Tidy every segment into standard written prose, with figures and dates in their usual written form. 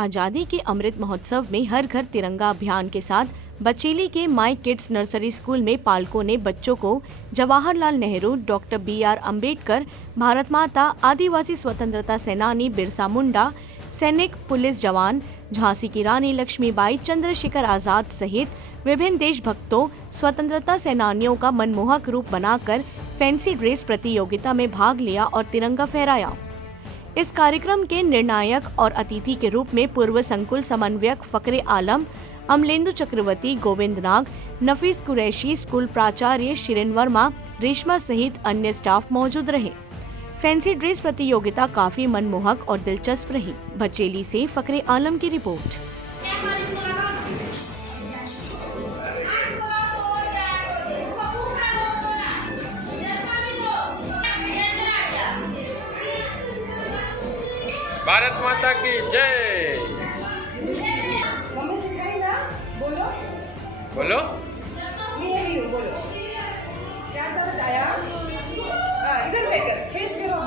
आज़ादी के अमृत महोत्सव में हर घर तिरंगा अभियान के साथ बचेली के माई किड्स नर्सरी स्कूल में पालकों ने बच्चों को जवाहरलाल नेहरू, डॉक्टर बी.आर. अम्बेडकर, भारत माता, आदिवासी स्वतंत्रता सेनानी बिरसा मुंडा, सैनिक, पुलिस जवान, झांसी की रानी लक्ष्मीबाई, चंद्रशेखर आजाद सहित विभिन्न देशभक्तों, स्वतंत्रता सेनानियों का मनमोहक रूप बनाकर फैंसी ड्रेस प्रतियोगिता में भाग लिया और तिरंगा फहराया। इस कार्यक्रम के निर्णायक और अतिथि के रूप में पूर्व संकुल समन्वयक फकरे आलम, अमलेंदु चक्रवर्ती, गोविंद नाग, नफीस कुरैशी, स्कूल प्राचार्य शिरिन वर्मा, रेशमा सहित अन्य स्टाफ मौजूद रहे। फैंसी ड्रेस प्रतियोगिता काफी मनमोहक और दिलचस्प रही। बचेली से फकरे आलम की रिपोर्ट। भारत माता की जय। मम्मी सिखाई ना, बोलो बोलो। बोलो क्या था बताया। इधर देखकर फेस करो।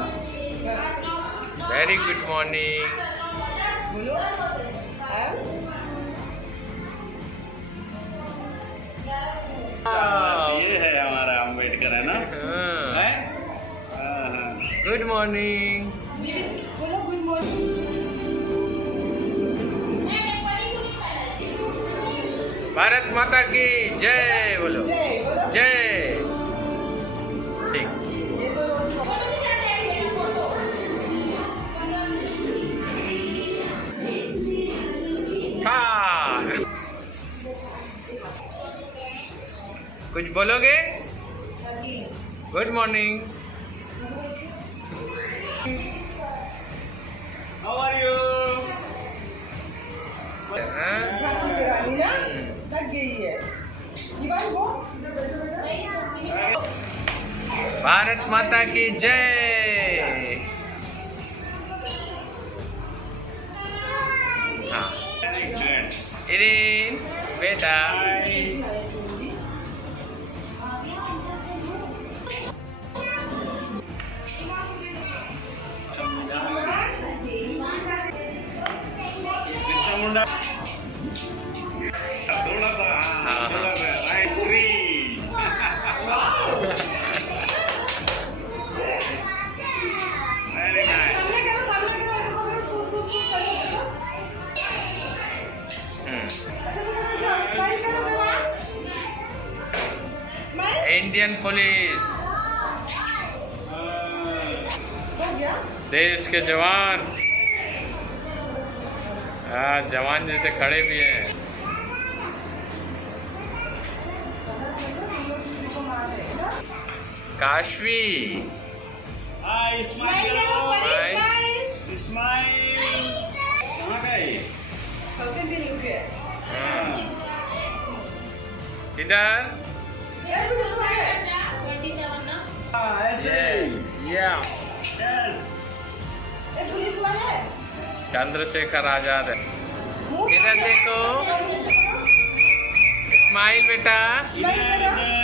Very good morning. बोलो ये है हमारा अम्बेडकर, है ना? Good morning. बोलो गुड मॉर्निंग। भारत माता की जय बोलो। जय बोलो। जय। ठीक। ये बोलो। हाँ। कुछ बोलोगे? Good morning. How are you? Jhansi की रानी ना थक गई है। इवान वो भारत माता की जय। हाँ। इरीन बेटा। मुंडा थोड़ा सा राइट ट्री। Very nice. सामने करो ऐसे पकड़ो। सो अच्छा से स्माइल करो देवा। स्माइल। इंडियन पुलिस, हो गया। देश के जवान। हाँ, जवान जैसे खड़े भी हैं। काशवी। हाय स्माइल स्माइल करो। Smile. स्माइल। स्माइल। कहाँ गए? सबके दिल रुक गए। हाँ। इधर। यार मुझे स्माइल। ऐसे। या यस। ये पुलिस वाला है। चंद्रशेखर आजाद है। मुंह इधर देखो। स्माइल बेटा। स्माइल करो।